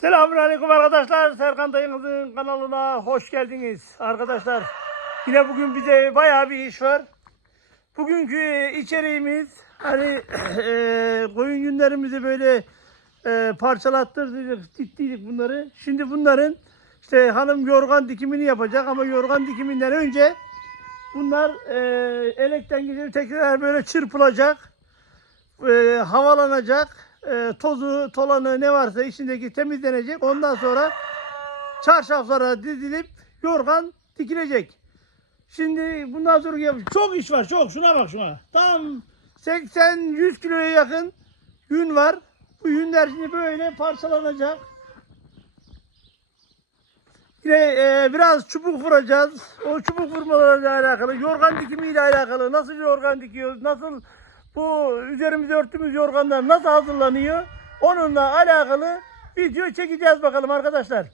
Selamünaleyküm arkadaşlar. Serkan dayınızın kanalına hoş geldiniz arkadaşlar. Yine bugün bize bayağı bir iş var. Bugünkü içeriğimiz hani eee koyun günlerimizi böyle eee parçalattırdık, diktiydik bunları. Şimdi bunların işte hanım yorgan dikimini yapacak ama yorgan dikiminden önce bunlar eee elekten geçirip tekrar böyle çırpılacak e, havalanacak, e, tozu, tolanı ne varsa içindeki temizlenecek. Ondan sonra çarşaflara dizilip yorgan dikilecek. Şimdi bundan sonra yap- çok iş var, çok. Şuna bak şuna. Tam 80-100 kiloya yakın yün var. Bu yünler şimdi böyle parçalanacak. Yine e, biraz çubuk vuracağız. O çubuk vurmalarıyla alakalı, yorgan dikimiyle alakalı, nasıl yorgan dikiyoruz, nasıl bu üzerimize örttüğümüz yorganlar nasıl hazırlanıyor, onunla alakalı video çekeceğiz bakalım arkadaşlar.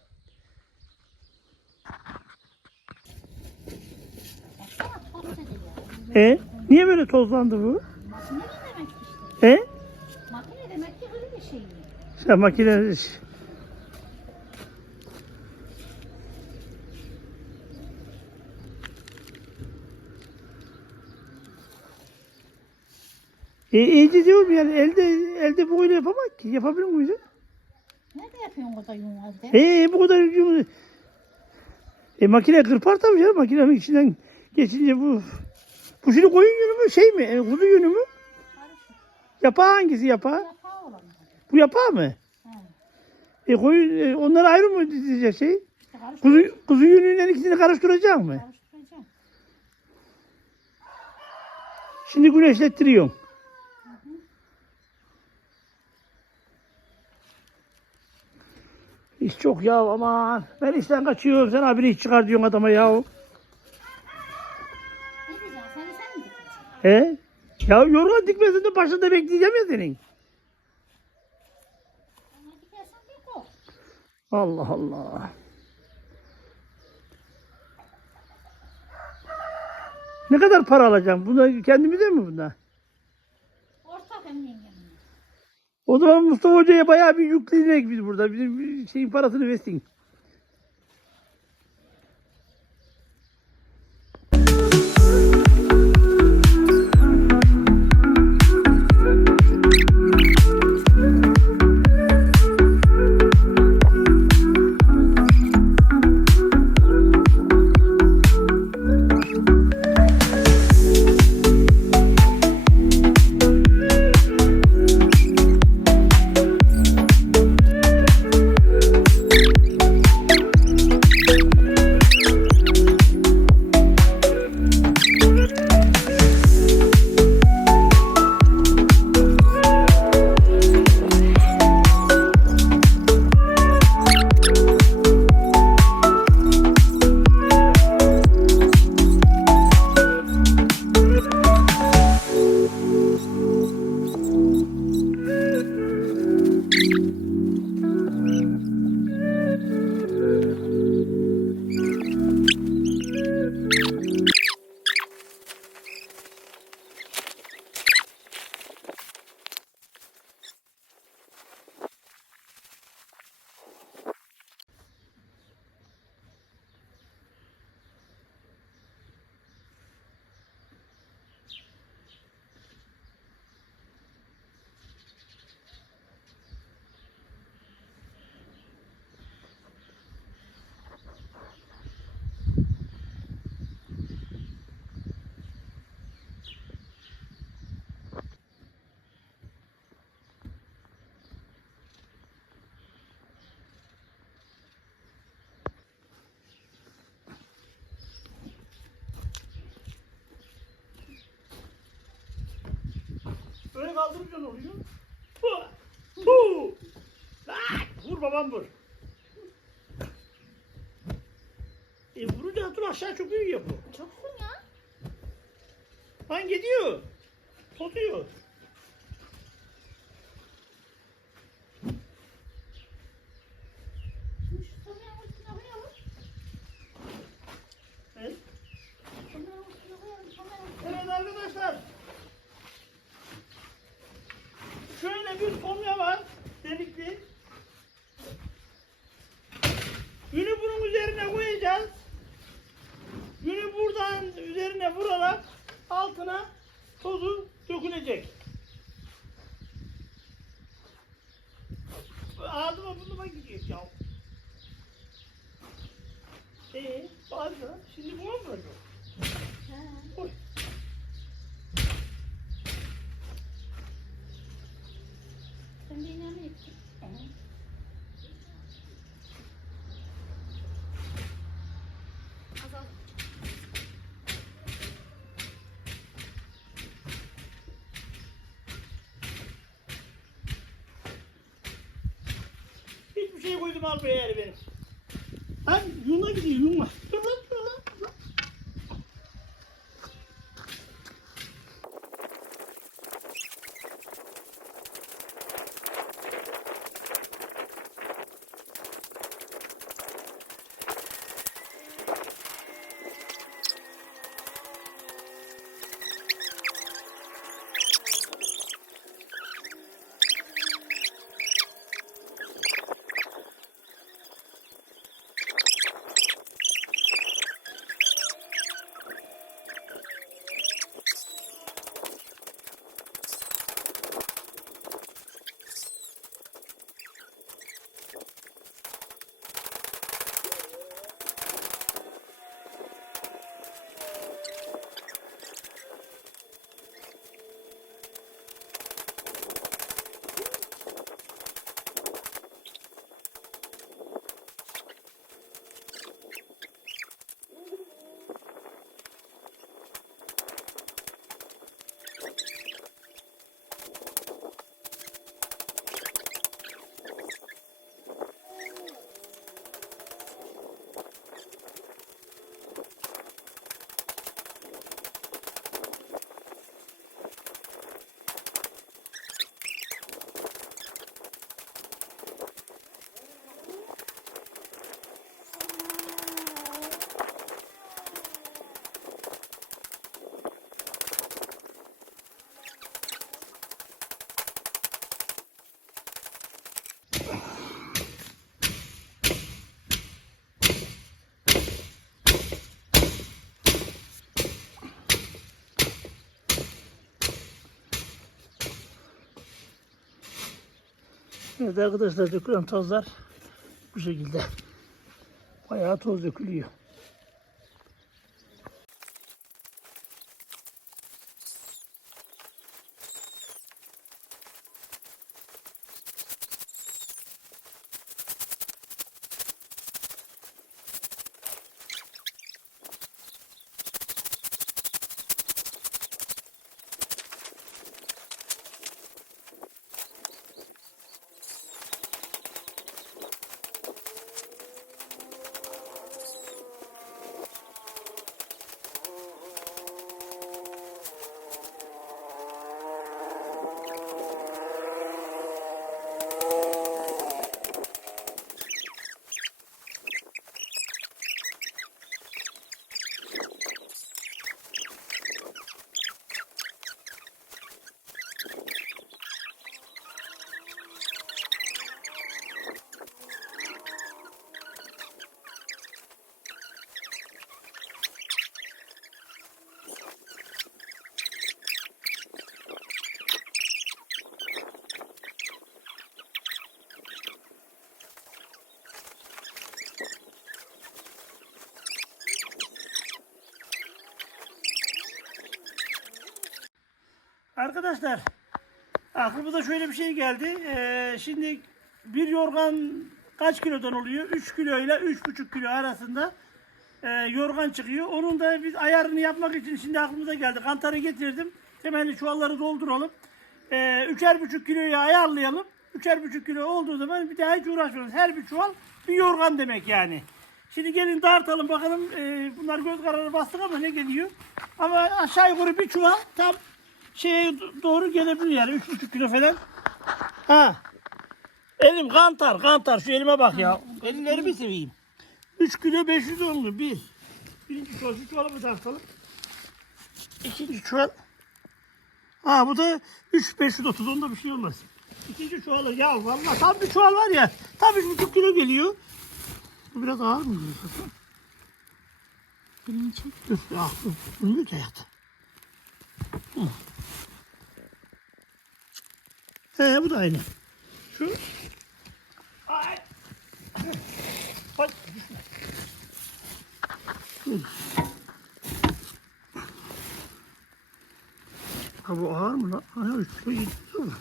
E niye böyle tozlandı bu? Makine ne demek işte? E? Makine demek ki öyle bir şey. İşte makine E, iyice diyorum yani elde elde bu öyle yapamak ki. Yapabilir miyiz? Nerede yapıyorsun o kadar yün halde? E bu kadar yumru- E makine kırpar tabii canım. Makinenin içinden geçince bu. Bu şimdi koyun yünü mü şey mi? E, kuzu yünü mü? Karışık. Yapa hangisi yapa? Yapağı olan. Bu yapa mı? He. E koyun e, onları ayrı mı dizecek şey? İşte. Kuzu, kuzu yünüyle ikisini karıştıracak mı? Karıştıracağım. Şimdi güneşlettiriyorum. İş çok ya aman. Ben işten kaçıyorum. Sen abini iş çıkar diyorsun adama ya. He? Ya yorgan dikmesin de başında bekleyeceğim ya senin. Allah Allah. Ne kadar para alacağım? Buna kendimize mi bunda? O zaman Mustafa Hoca'ya bayağı bir yüklenek biz burada. Bizim şeyin parasını versin. Böyle kaldırınca ne oluyor? Hu! Hu! Ah! Vur babam vur. E vurunca dur aşağı çok iyi yapıyor. Çok uzun ya. Lan gidiyor. Tutuyor. Şimdi şu toprağın üstüne koyalım. Evet. Toprağın üstüne koyalım. Toprağın üstüne. Evet arkadaşlar. Şöyle bir tomya var. Delikli. üzerine vurarak altına tozu dökülecek. Ağzıma burnuma gidiyor ya. Ee, ağzına. Şimdi mı vuracak? Ha. Oy. Hiçbir şey koydum al buraya yani benim. Lan yunga gidiyor yunga. Dur lan dur lan. dur lan. Evet arkadaşlar dökülen tozlar bu şekilde. Bayağı toz dökülüyor. Arkadaşlar aklımıza şöyle bir şey geldi. Ee, şimdi bir yorgan kaç kilodan oluyor? 3 kilo ile 3,5 kilo arasında e, yorgan çıkıyor. Onun da biz ayarını yapmak için şimdi aklımıza geldi. Kantarı getirdim. Temelli çuvalları dolduralım. Ee, üçer kiloyu ayarlayalım. Üçer buçuk kilo olduğu zaman bir daha hiç uğraşmıyoruz. Her bir çuval bir yorgan demek yani. Şimdi gelin tartalım bakalım. Ee, bunlar göz kararı bastık ama ne geliyor? Ama aşağı yukarı bir çuval tam şeye doğru gelebilir yani. Üç buçuk kilo falan. Ha. Elim kantar kantar. Şu elime bak ya. Ellerimi seveyim. 3 kilo 500 oldu. Bir. Birinci çuval. Şu çuvalı mı tartalım? İkinci çuval. Ha bu da 3 530. Onda bir şey olmaz. İkinci çuvalı. Ya vallahi tam bir çuval var ya. Tam 3,5 kilo geliyor. Bu biraz ağır mı? Elini çek. Dur, ah, dur. Bunu da yaktı. Hı. He, bu da aynı. Şu. Ay. Bak. Ha bu ağır mı lan? Ana üç kilo kilo mu?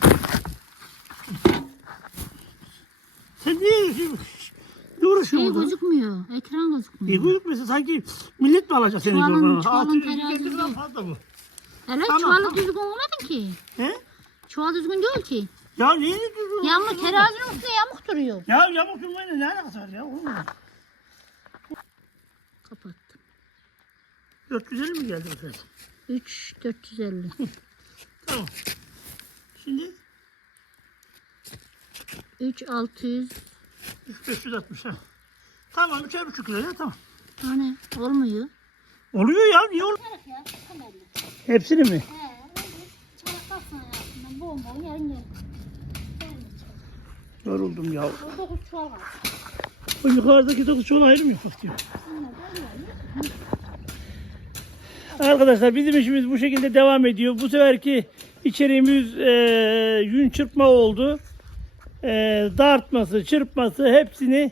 Sen niye ne uğraşıyorsun Şey burada? gözükmüyor. Ekran İyi gözükmüyor. gözükmesin sanki millet mi alacak seni Çuvalın- çuvalın terazi fazla bu. Evet Tamam, çuvalı tamam. düzgün olmadın ki. He? Çuval düzgün değil ki. Ya neyini düzgün? Yamuk terazinin üstüne yamuk duruyor. Ya yamuk durmayla ne alakası var ya? Mu? Kapattım. 450 mi geldi bu sefer? 3 450. Tamam. Şimdi 3 600 560 ha. Tamam üçer buçuk kilo ya tamam. tane olmuyor. Oluyor ya niye. Tamam. Hepsini mi? Yarın. Yoruldum ya. O 9 çuval var. O yukarıdaki dokuz çoğunu ayrı mı diyor. Arkadaşlar bizim işimiz bu şekilde devam ediyor. Bu seferki içeriğimiz e, yün çırpma oldu. E, dartması, çırpması hepsini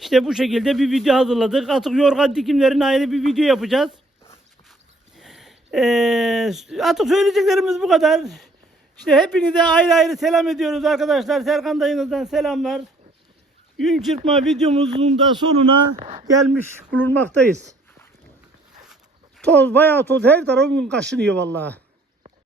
işte bu şekilde bir video hazırladık. Artık yorgan dikimlerine ayrı bir video yapacağız. E, artık söyleyeceklerimiz bu kadar. İşte hepinize ayrı ayrı selam ediyoruz arkadaşlar. Serkan dayınızdan selamlar. Yün çırpma videomuzun da sonuna gelmiş bulunmaktayız. Toz bayağı toz her tarafım kaşınıyor vallahi.